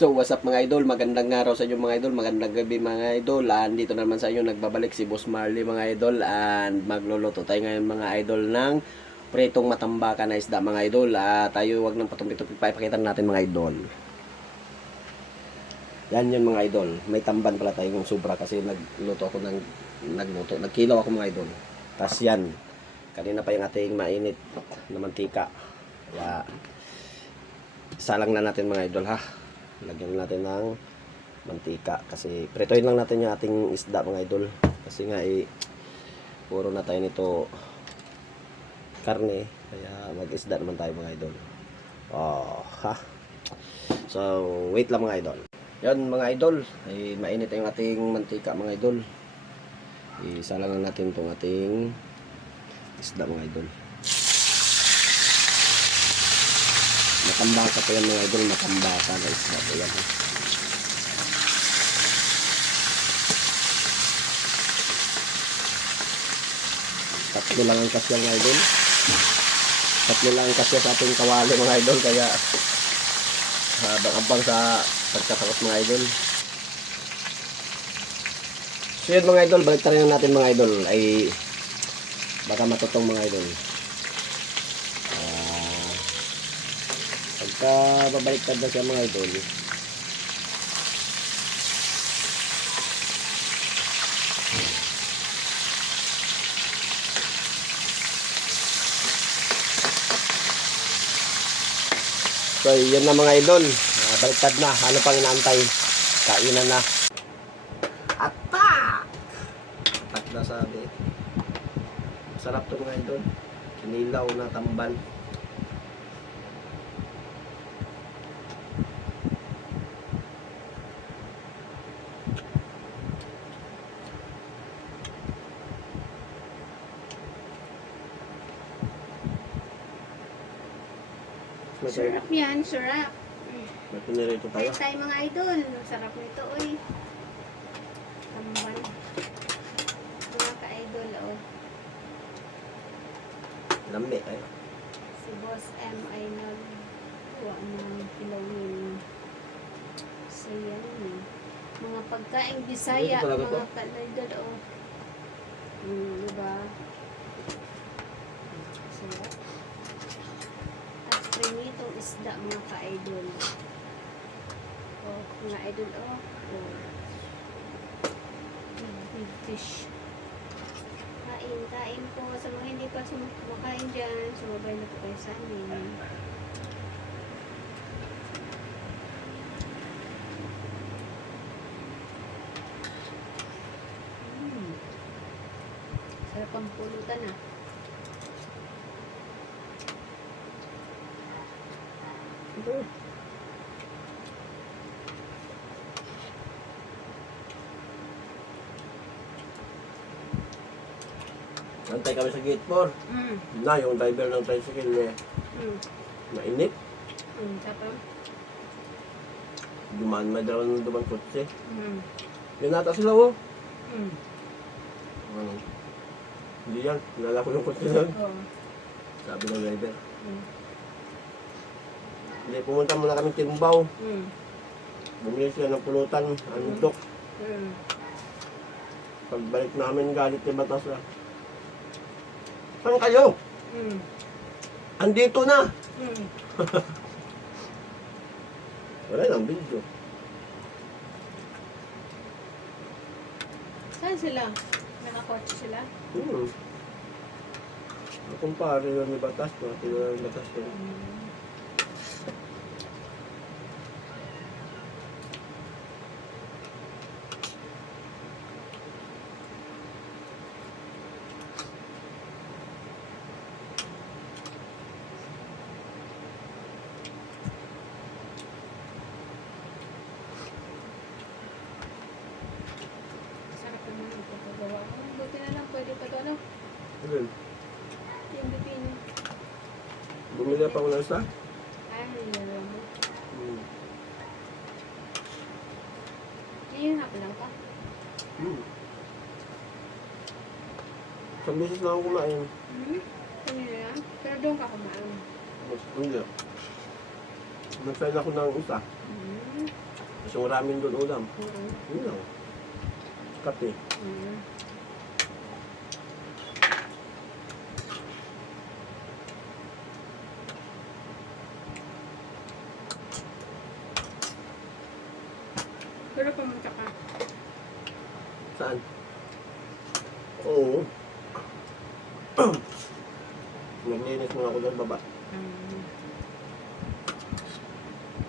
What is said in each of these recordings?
So what's up mga idol, magandang araw sa inyo mga idol, magandang gabi mga idol. Dito naman sa inyo nagbabalik si Boss Marley mga idol. And magluluto tayo ngayon mga idol ng pritong matambakan na isda mga idol. Tayo wag nang patumpik-tumpik pa, ipakita natin mga idol. Yan yun mga idol, may tamban pala tayong sobra kasi nagkilaw ako mga idol. Tas yan, kanina pa yung ating mainit na mantika. Kaya salang na natin mga idol ha. Lagyan natin ng mantika kasi prituin lang natin yung ating isda mga idol kasi nga puro na tayo nito karne, kaya mag-isda naman tayo mga idol. So wait lang mga idol. Yan mga idol, mainit yung ating mantika mga idol. Isalang lang natin itong ating isda mga idol. Matambaka po yan mga idol, matambaka na isda po yan. Tatlo lang ang kasya mga idol. Tatlo lang ang kasya sa ating kawali mga idol, kaya habang sa pagkasakot mga idol. So yun mga idol, balik tayo natin mga idol, ay baka matutong mga idol. Pagka babaliktad na siya mga idol, so yun na mga idol, baliktad na, ano pang inaantay, kainan na. Attack! Attack na sabi. Sarap to mga idol, kinilaw na tambal. Sarap yan, sarap. May pinirito tayo. Tayo mga idol, sarap nito oy. Tambal. Mga ka-idol oh. Lambi ay. Si Boss M ay nagkuha ng pilawin. So yan eh. Mga pagkaing Bisaya, Ito talaga mga ka-idol oh. Diba? Sarap. At prinitong isda mga ka-idol. Oh, mga idol oh. Big fish. Kain po. Sa mga hindi pa kumakain dyan, sumabay na po kayo sa amin. Sarap ang pulutan ah. Antay kami sa gate 4. Na, yung driver ng tricycle mainit. Tapos? May dalawa ng duman kotse. Yun nata sila oh. Hindi yan, nalala ko yung kotse na. Sabi ng driver. Hindi, pumunta muna kami Timbaw. Bumili siya ng pulutan, antok. Pagbalik namin, galit ni Batas na. Saan kayo? Andito na! Wala lang video. Saan sila? Nakakotse sila? Kumpare yun ni Batas, tinula ni Batas yun. Sarap naman ang pagkagawa. Buti na lang pwede pa ito ano? Ayun. Yung bipin. Bumili pa ako ng isa? Ay, nilala mo. Ngayon lang pa. Isang beses na ako kumain. Kanina lang? Pero doon ka kumain. Hindi. Nag-sign ako ng isa. Gusto mo ramen doon ulam. Mm. Yun lang. Kape. Mm. Pero pumunta ka. Saan? Oo. Naglinis muna ako doon baba. Mm.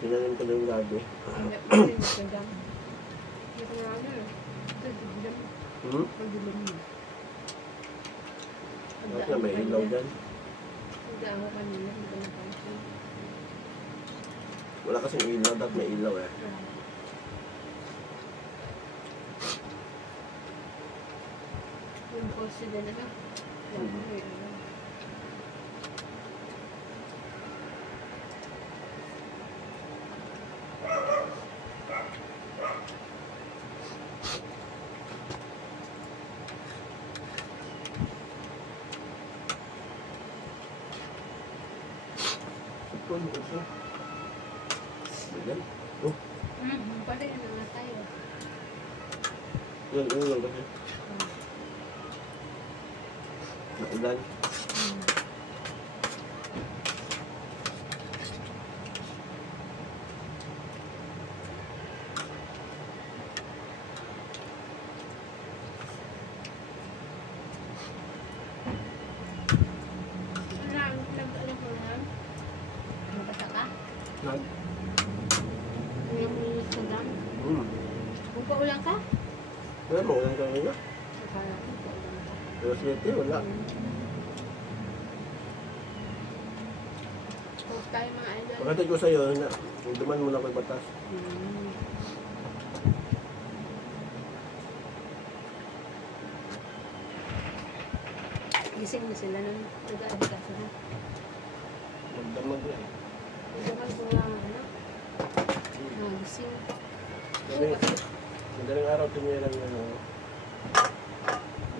Tinanim ko doon gabi. Hindi ko dam. Hindi ko na ano eh. Ito, dam. Hmm? Pagdilim mo. Bakit na may ilaw dyan? Hindi ako kanina. Hindi ko napansin. Wala kasing ilaw. Dapat may ilaw eh. Yung boss sila na lang. Ito, ito. Yan. Oh, Pwede na nga tayo. yan lang kasi. Naulan. Nag-ano ko lang? Nabasa ka? Nag. Yung Instagram? Kung paulang ka? Wala mo, ulan kanina. Akala ko paulang ka. Pero 7, wala. Post tayo mga idol. Pagkatid ko sa'yo, na, duman mo na ako yung batas. Gising na sila nung nag-aadikaso na. Magdamag na eh. Nagdaman ko nga ano? Gising. Madaling araw tinilang yun.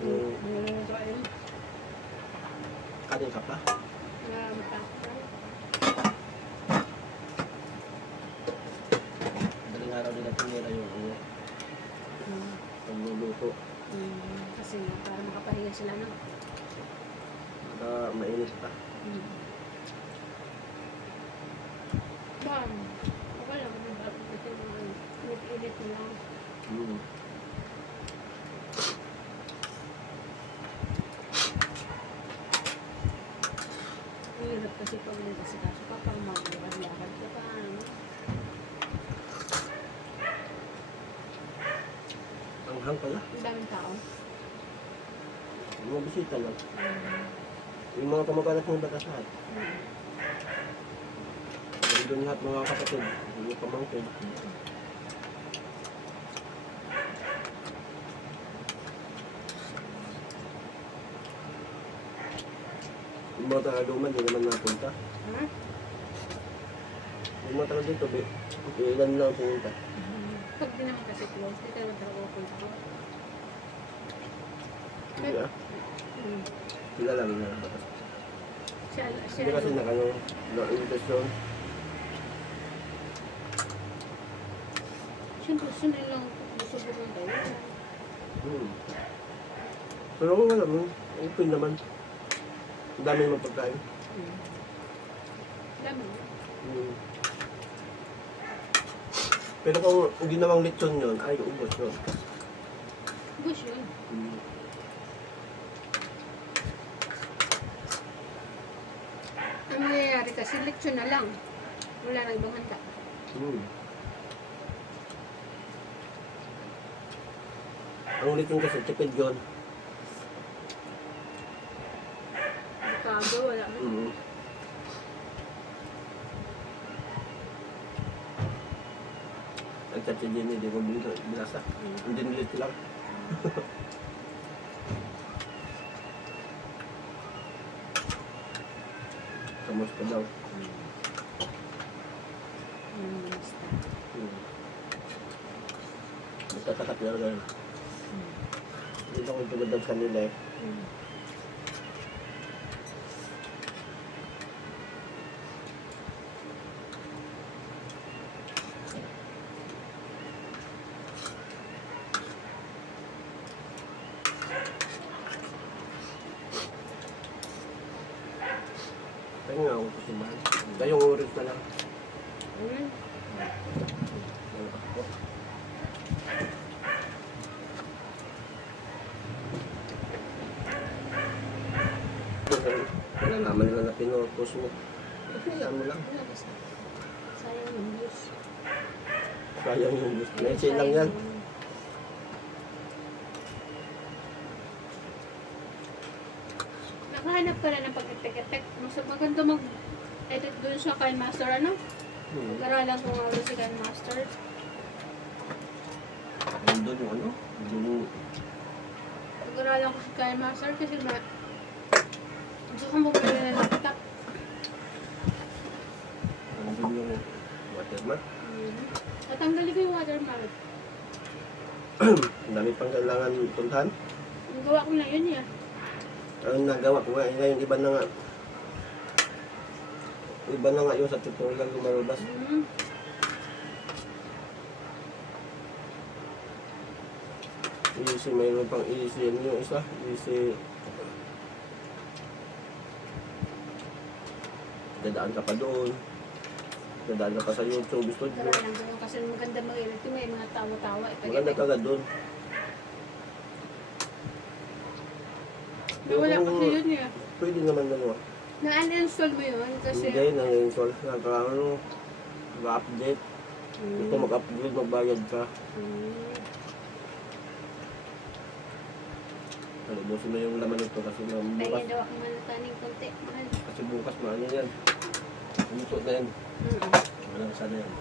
Nagdaman ko ayun. Kanin ka pa? Madaling araw nila tinira yung pagluluto. Kasi nga, para makapahinga sila no? Para mainit pa. Bam! Okay lang, nag-upload ito yung mga init-init na lang. Ang hirap kasi pag nagkasikaso ka, pang maglakad-lakad ka pa, ano? Anghang pala. Ang daming tao. Mga bisita lang. Yung mga kamag-anak ng batasan. Doon lahat mga kapatid. Yung pamangkin. Yung mga taga-luman, hindi naman napunta. Ha? Yung mga taga dito, ilan lang pumunta. Pag di naman kasi close, di ka naman talaga pupunta ko. Hindi ah. Sila lang na batas. Siya, Hindi kasi nakano, na-invitation. siyempre, sunod lang gusto pumunta yun. Pero kung wala mo, open naman. Ang dami naman pagkain. Dami. Pero kung ginawang lechon yun, ay ubos yun. Bush yun. Ang nangyayari kasi, leksyon na lang. Wala nang ibang handa. Ang lechon kasi, tipid yun. Kago, wala man. Nagchat si Jenny, di ko binasa. Hindi nilit lang. Kamusta daw? Basta. Magtatakat talaga yun. Hindi ako tugad sa kanila eh. Post mo. Hayaan mo lang. Wala basta. Sayang yung views. Sayang yung gusto. Message lang yan. Nakahanap ka na ng pag-etek-etek. Mas maganda mag-edit doon sa KineMaster, ano? Mag-aralan ko nga ulit si KineMaster. Nandun yung ano? Yung Mag-aralan ko si KineMaster kasi gusto kong bumili na laptop. nandun yung watermark. Tatanggalin ko yung watermark. Ang dami pang kailangan puntahan. Ang gawa ko na yun, eh. Ang nagawa ko nga, ngayon iba na nga. Iba na nga yung sa tutorial lumalabas. Easy, mayroon pang easy. Ano yung isa? Easy. Dadaan ka pa doon. Dadaan ka pa sa YouTube studio. Mag-aralan ko yun kasi maganda mag-edit yung may mga tawa-tawa. Maganda ka doon. Wala kasi yun, eh. Pwede naman gano'n. Na-uninstall mo yun kasi... Hindi, nang-install. Nagkakaroon, mag-update. Ito mag-upgrade, magbayad ka. Talubusin mo yung laman nito kasi bukas. Pengen daw ako manataning konti. Mahal. Kasi bukas maano yan. Luto na yan. Wala ka sana yan.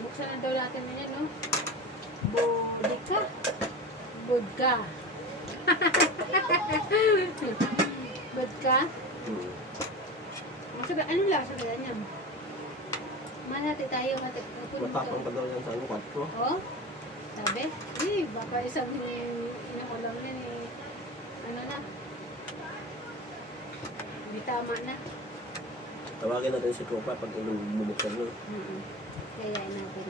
Buksan na daw natin na yan, no? Bodika. Bodka. Bodka? Masaka, ano lasa kaya niya? Malati tayo. Matapang pa daw yan sa ano, 4. Oh? Sabi? Baka isang inakulang na ni... Ano na? May tama na. Tawagin natin si Copa pag bumuksan mo. Kaya natin.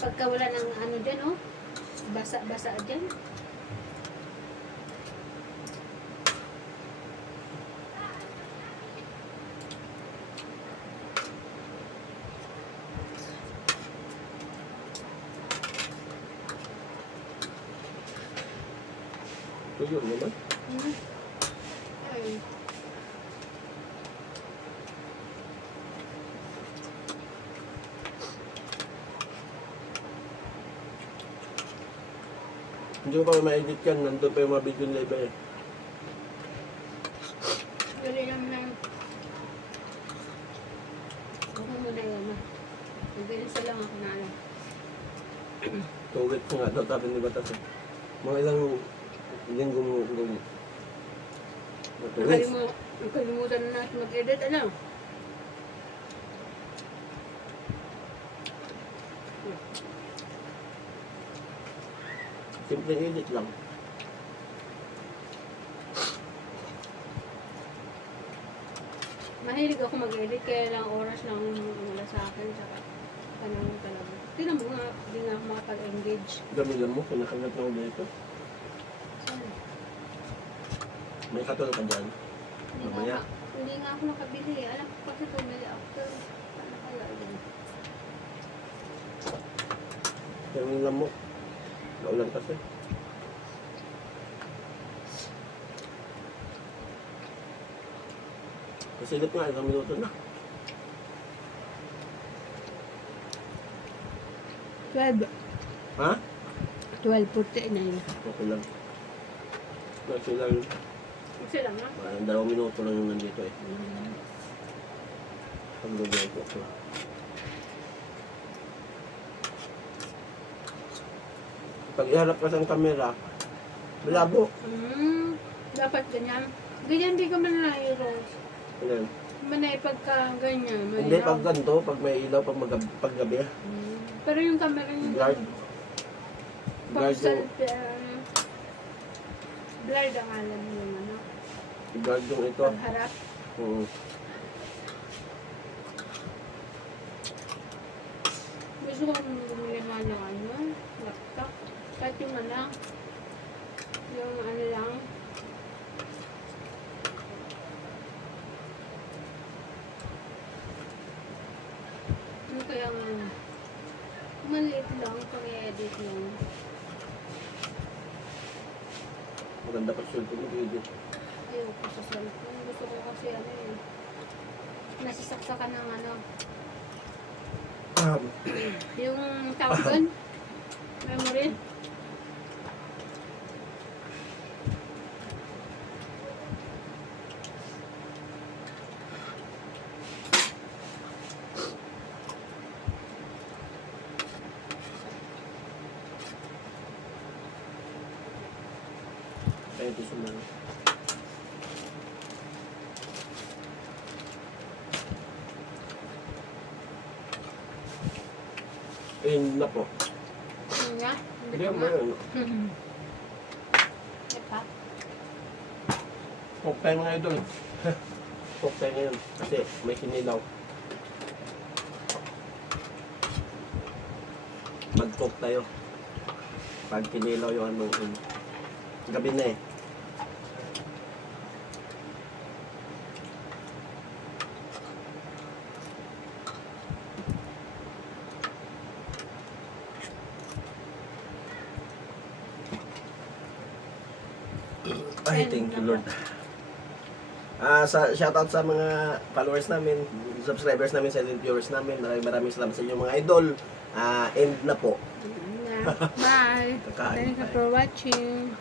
Pagka wala ng ano dyan, oh. Basa-basa dyan. Tuyo naman. Ay. Hindi ko pa ma-edit yan. Nandun pa yung mga video live eh. Dali lang na. Huwag mo muna yun, ah. Nag-inis lang ako na alam. 2 weeks nga daw sabi ni Batas eh. Mga ilang linggo mo. 2 weeks. Nakalimutan na natin mag-edit, alam. Simple edit lang. Mahilig ako mag-edit, kaya lang oras lang wala sa akin, saka panahon talaga. Tingnan mo nga, hindi nga ako makapag-engage. Gamilan mo, pinakagat na ulit ito. Saan? May katol ka dyan. Hindi Mamaya. Hindi nga ako nakabili. Alam ko kasi bumili after. Paano kaya yun? Gamilan mo. Naulan kasi. Kasilip nga, 1 minuto na. 12. Ha? 12:49. Okay lang. Kasi lang, Kasi lang ha? 2 minuto lang yung nandito eh. Pag-luto ko. Pag iharap ka sa camera, malabo. Dapat ganyan. Ganyan di ka man na-rose. Ayan. Manay pagka ganyan. Hindi, pag ganito, pag may ilaw, pag gabi. Pero yung camera yung Blurred. Blurred yung, blurred ang alam yung ano. blurred yung ito. Pagharap. Oo. Gusto kong bumili nga ng ano, laptop. Kahit yung ano, yung ano lang. Ano kaya nga, maliit lang, pang-edit lang. Maganda pa cellphone mo, edit. Ayoko sa cellphone. ko kasi ano eh. Nasisaksakan ng ano. Yung tawag doon. Memory. Kaya ito sumang. Na po. Yun nga. Hindi ko mo nga. yun. Epa. Coke tayo mga idol. Coke tayo ngayon. Kasi may kinilaw. Mag-coke tayo. Pag kinilaw yung ano. Gabi na eh. Ay, thank you Lord. Shoutout sa mga followers namin, subscribers namin, silent viewers namin. Maraming salamat sa inyo mga idol. End na po. Yun nga. Bye. Kakain Thank you tayo. for watching.